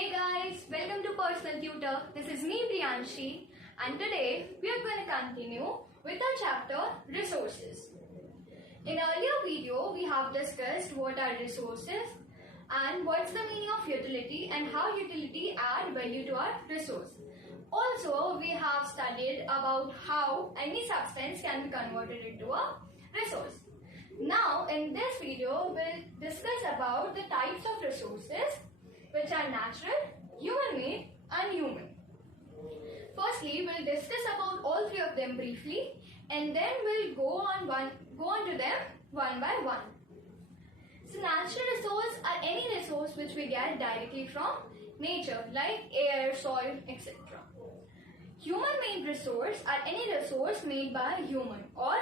Hey guys, welcome to Personal Tutor. This is me Priyanshi and today we are going to continue with our chapter Resources. In earlier video we have discussed what are resources and what's the meaning of utility and how utility add value to our resource. Also we have studied about how any substance can be converted into a resource. Now in this video we'll discuss about the types of resources which are natural, human-made and human. Firstly, we'll discuss about all three of them briefly and then we'll go on to them one by one. So natural resource are any resource which we get directly from nature like air, soil, etc. Human-made resource are any resource made by human or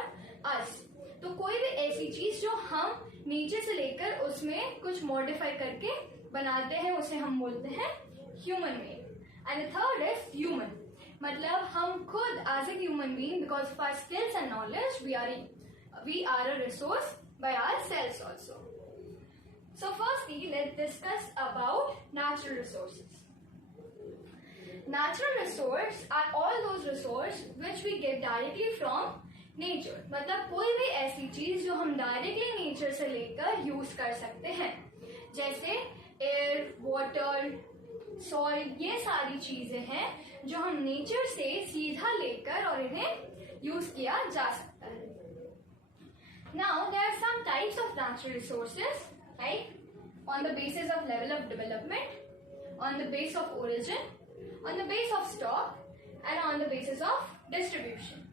us. तो कोई भी ऐसी चीज जो हम nature से लेकर उसमें कुछ मॉडिफाई करके बनाते हैं उसे हम बोलते हैं human made. And third is human, मतलब हम खुद as a human being because of our skills and knowledge we are a resource by ourselves also. So firstly let's discuss about natural resources. Natural resource are all those resources which we get directly from nature. मतलब कोई भी ऐसी चीज जो हम directly nature से लेकर use कर सकते हैं, जैसे एयर, वाटर, सॉइल, ये सारी चीजें हैं जो हम नेचर से सीधा लेकर और इन्हें यूज किया जा सकता है. Now there are some types of natural resources, like on the basis of level of development, on the base of origin, on the base of stock and on the basis of distribution.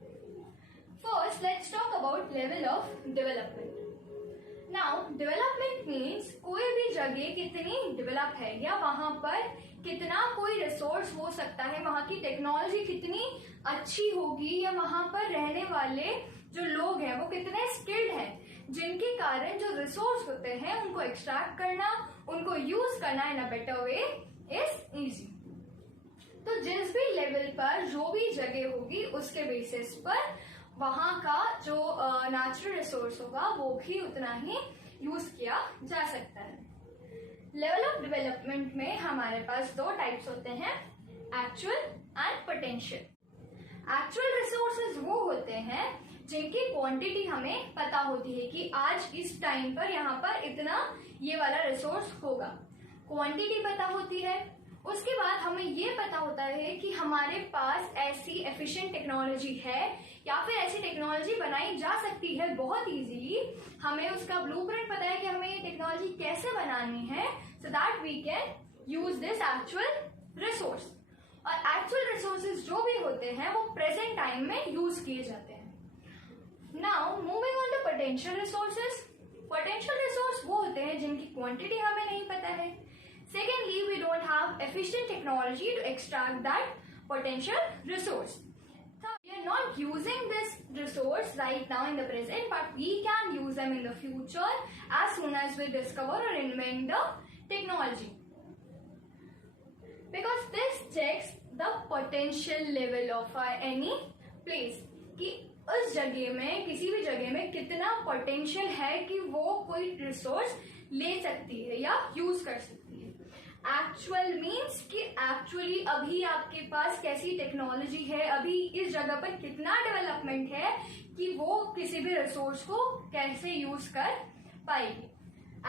First, let's talk about level of development. Now, development means कोई भी जगह कितनी develop है या वहां पर कितना कोई रिसोर्स हो सकता है, वहां की टेक्नोलॉजी कितनी अच्छी होगी या वहां पर रहने वाले जो लोग हैं वो कितने स्किल्ड हैं, जिनके कारण जो रिसोर्स होते हैं उनको एक्सट्रैक्ट करना, उनको यूज करना in a better way is easy. तो जिस भी लेवल पर जो भी जगह होगी उसके बेसिस पर वहां का जो नेचुरल रिसोर्स होगा वो भी उतना ही यूज किया जा सकता है. लेवल ऑफ डेवलपमेंट में हमारे पास दो टाइप्स होते हैं, actual and potential. Actual resources वो होते हैं जिनकी क्वांटिटी हमें पता होती है कि आज इस टाइम पर यहाँ पर इतना ये वाला रिसोर्स होगा, क्वांटिटी पता होती है. उसके बाद हमें ये पता होता है कि हमारे पास ऐसी एफिशिएंट टेक्नोलॉजी है या फिर ऐसी टेक्नोलॉजी बनाई जा सकती है बहुत इजीली. हमें उसका ब्लूप्रिंट पता है कि हमें ये टेक्नोलॉजी कैसे बनानी है, so that we can use this actual resource. और एक्चुअल रिसोर्सेज जो भी होते हैं वो प्रेजेंट टाइम में यूज किए जाते हैं. Now moving on to potential resources. Potential resource वो होते हैं जिनकी क्वांटिटी हमें नहीं पता है. Secondly, we don't have efficient technology to extract that potential resource. So we are not using this resource right now in the present, but we can use them in the future as soon as we discover or invent the technology. Because this checks the potential level of any place. कि उस जगह में, किसी भी जगह में कितना potential है कि वो कोई रिसोर्स ले सकती है या यूज कर सकती है. एक्चुअल मीन्स कि एक्चुअली अभी आपके पास कैसी टेक्नोलॉजी है, अभी इस जगह पर कितना डेवलपमेंट है कि वो किसी भी रिसोर्स को कैसे यूज कर पाएगी.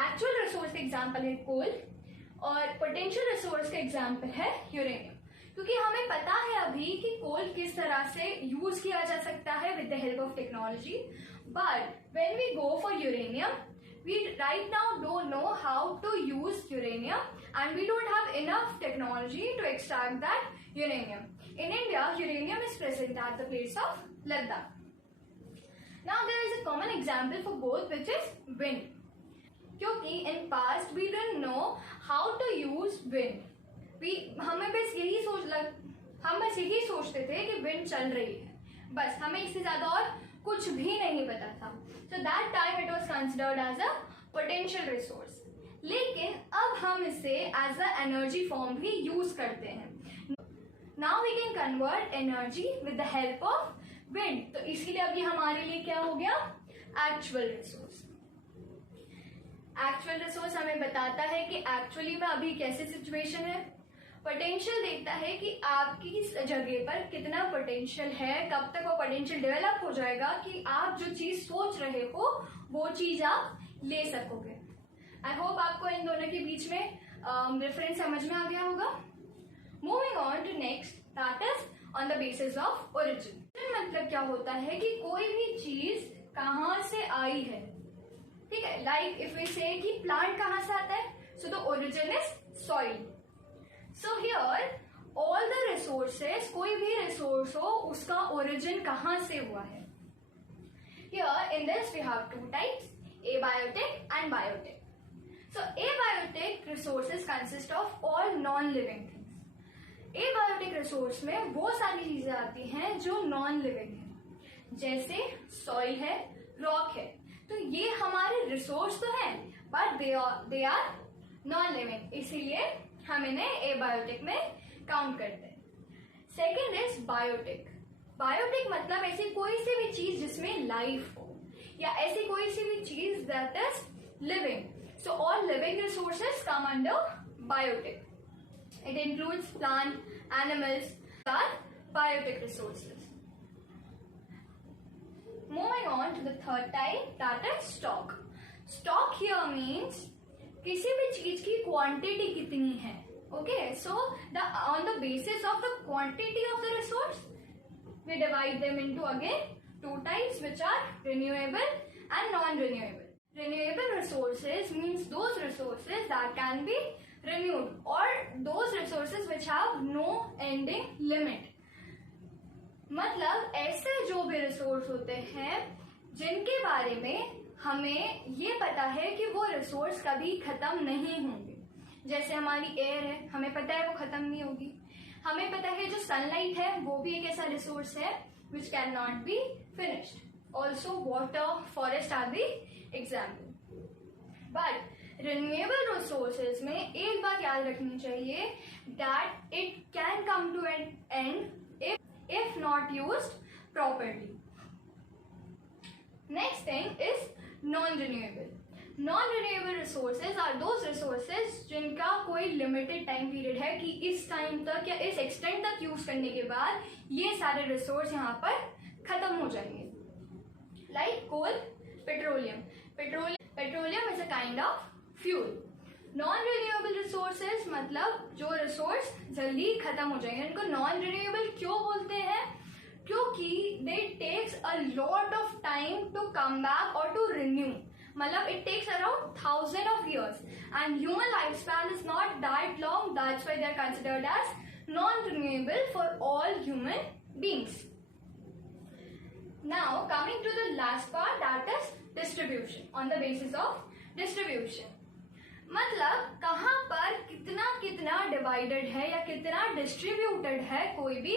एक्चुअल रिसोर्स का एग्जांपल है कोल और पोटेंशियल रिसोर्स का एग्जांपल है यूरेनियम. क्योंकि हमें पता है अभी कि कोल किस तरह से यूज किया जा सकता है with the help of technology, but when we go for uranium we right now don't know how to use uranium and we don't have enough technology to extract that uranium. In India, uranium is present at the place of Ladakh. Now there is a common example for both, which is wind. क्योंकि in past we didn't know how to use wind. हम बस यही सोचते थे कि wind चल रही है, बस हमें इससे ज्यादा और कुछ भी नहीं पता था. So that time it was considered as a potential resource. लेकिन अब हम इसे as a energy form भी यूज करते हैं. Now we can convert energy with the help of wind. तो इसीलिए अभी हमारे लिए क्या हो गया, actual resource. एक्चुअल रिसोर्स हमें बताता है कि एक्चुअली में अभी कैसी सिचुएशन है, पोटेंशियल देखता है कि आपकी इस जगह पर कितना पोटेंशियल है, कब तक वो पोटेंशियल डेवलप हो जाएगा कि आप जो चीज सोच रहे हो वो चीज आप ले सकोगे। आई होप आपको इन दोनों के बीच में डिफरेंस समझ में आ गया होगा। Moving on to next, that is on the basis of origin. मतलब क्या होता है कि कोई भी चीज कहाँ से आई है, ठीक है। लाइक इफ वी से कि प्लांट कहाँ से आता है, so the origin is soil. So here all the resources, कोई भी रिसोर्स हो उसका ओरिजिन कहाँ से हुआ है। Here in this we have two types, abiotic and biotic. So abiotic resources consist of all non-living things. abiotic resource में वो सारी चीजें आती हैं जो नॉन लिविंग है, जैसे सॉइल है, रॉक है। तो ये हमारे रिसोर्स तो हैं but they are non living, इसीलिए हम इन्हें एबायोटिक में काउंट करते हैं। Second is biotic. बायोटिक मतलब ऐसी कोई सी भी चीज जिसमें लाइफ हो, या ऐसी कोई सी भी चीज that is living. So all living resources come under biotic. It includes plant, animals are biotic resources. Moving on to the third type, that is stock. Stock here means किसी भी चीज की क्वांटिटी कितनी है. Okay, so on the basis of the quantity of the resource, we divide them into again two types, which are renewable and non-renewable. Renewable resources means those resources that can be renewed or those resources which have no ending limit. मतलब ऐसे जो भी resource होते हैं जिनके बारे में हमें ये पता है कि वो रिसोर्स कभी खत्म नहीं होंगे। जैसे हमारी एयर है, हमें पता है वो खत्म नहीं होगी। हमें पता है जो सनलाइट है वो भी एक ऐसा रिसोर्स है which cannot be finished. Also water, forest are the example. But renewable resources में एक बात याद रखनी चाहिए that it can come to an end if not used properly. Next thing is non-renewable. Non-renewable resources are those resources जिनका कोई limited time period है कि इस टाइम तक या इस एक्सटेंट तक यूज करने के बाद ये सारे रिसोर्स यहाँ पर खत्म हो जाएंगे। Like coal, petroleum. Petroleum is a kind of fuel. Non-renewable resources मतलब जो रिसोर्स जल्दी खत्म हो जाएंगे, इनको non-renewable क्यों बोलते हैं? क्योंकि they takes a lot of time to come back or to renew. मतलब it takes around 1000 of years and human lifespan is not that long, that's why they are considered as non-renewable for all human beings. Now coming to the last part, that is distribution. On the basis of distribution, मतलब कहाँ पर कितना कितना divided है या कितना distributed है कोई भी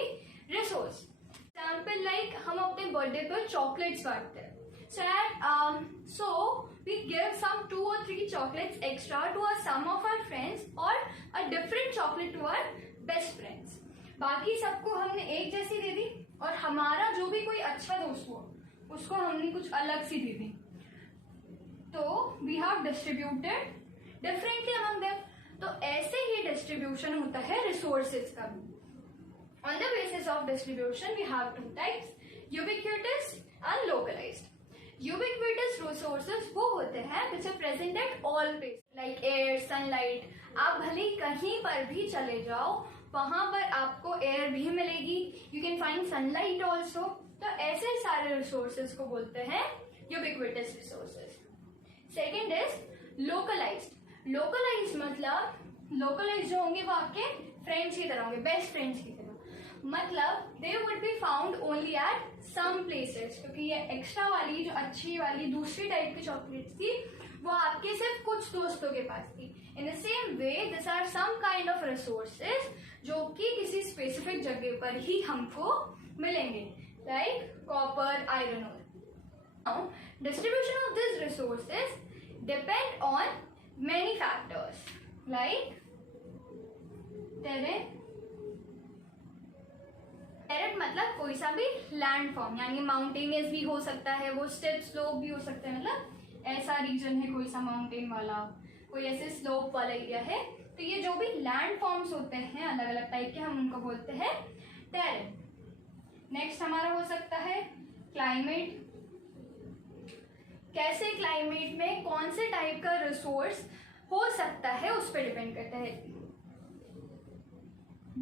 रिसोर्स। एग्जाम्पल लाइक हम अपने बर्थडे पर चॉकलेट्स बांटते हैं, so we give some 2 or 3 chocolates extra to some of our friends or a different chocolate to our best friends. बाकी सबको हमने एक जैसी दे दी और हमारा जो भी कोई अच्छा दोस्त हुआ उसको हमने कुछ अलग सी दे दी, तो we have distributed differently among them. तो ऐसे ही डिस्ट्रीब्यूशन होता है रिसोर्सेज का भी। On the basis of distribution we have two types, ubiquitous and localized. Ubiquitous resources वो होते हैं which are present at all places like air, sunlight. आप भले कहीं पर भी चले जाओ वहां पर आपको एयर भी मिलेगी, you can find sunlight also. तो ऐसे सारे रिसोर्सेज को बोलते हैं ubiquitous resources. Second is localized. Localized मतलब localized जो होंगे वो आपके फ्रेंड्स की तरह होंगे, बेस्ट फ्रेंड्स की तरह। मतलब they would be found only at some places, क्योंकि ये एक्स्ट्रा वाली जो अच्छी वाली दूसरी टाइप की चॉकलेट्स थी वो आपके सिर्फ कुछ दोस्तों के पास थी। In the same way this are some kind of resources जो कि किसी स्पेसिफिक जगह पर ही हमको मिलेंगे, like copper, iron ore. Now distribution of this resources depend on many factors like terrain मतलब कोई सा भी लैंड फॉर्म, यानी माउंटेनियस भी हो सकता है, वो स्टेप स्लोप भी हो सकता है, मतलब ऐसा रीजन है कोई सा माउंटेन वाला, कोई ऐसे स्लोप वाला एरिया है तो ये जो भी लैंड फॉर्म्स होते हैं अलग अलग टाइप के, हम उनको बोलते हैं टेरेन। नेक्स्ट हमारा हो सकता है क्लाइमेट। कैसे क्लाइमेट में कौन से टाइप का रिसोर्स हो सकता है उस पर डिपेंड करता है।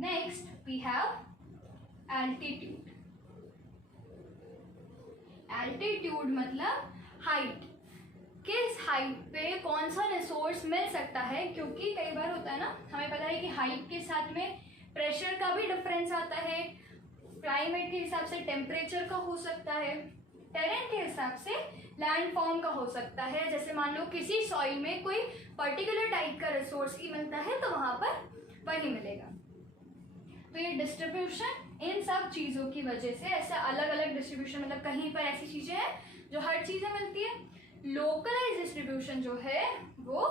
Next we have altitude. Altitude मतलब हाइट, किस हाइट पे कौन सा रिसोर्स मिल सकता है, क्योंकि कई बार होता है ना, हमें पता है कि हाइट के साथ में प्रेशर का भी डिफरेंस आता है, क्लाइमेट के हिसाब से टेम्परेचर का हो सकता है, टेरेन के हिसाब से लैंड फॉर्म का हो सकता है। जैसे मान लो किसी सॉइल में कोई पर्टिकुलर टाइप का रिसोर्स ही मिलता है तो वहां पर वही मिलेगा। तो ये डिस्ट्रीब्यूशन इन सब चीज़ों की वजह से, ऐसा अलग अलग डिस्ट्रीब्यूशन मतलब कहीं पर ऐसी चीज़ें हैं जो हर चीज़ें मिलती है, लोकलाइज डिस्ट्रीब्यूशन जो है वो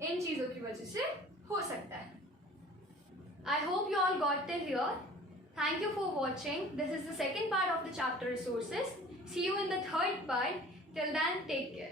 इन चीज़ों की वजह से हो सकता है। I hope you all got till here. Thank you for watching. This is the second part of the chapter resources. See you in the third part. Till then, take care.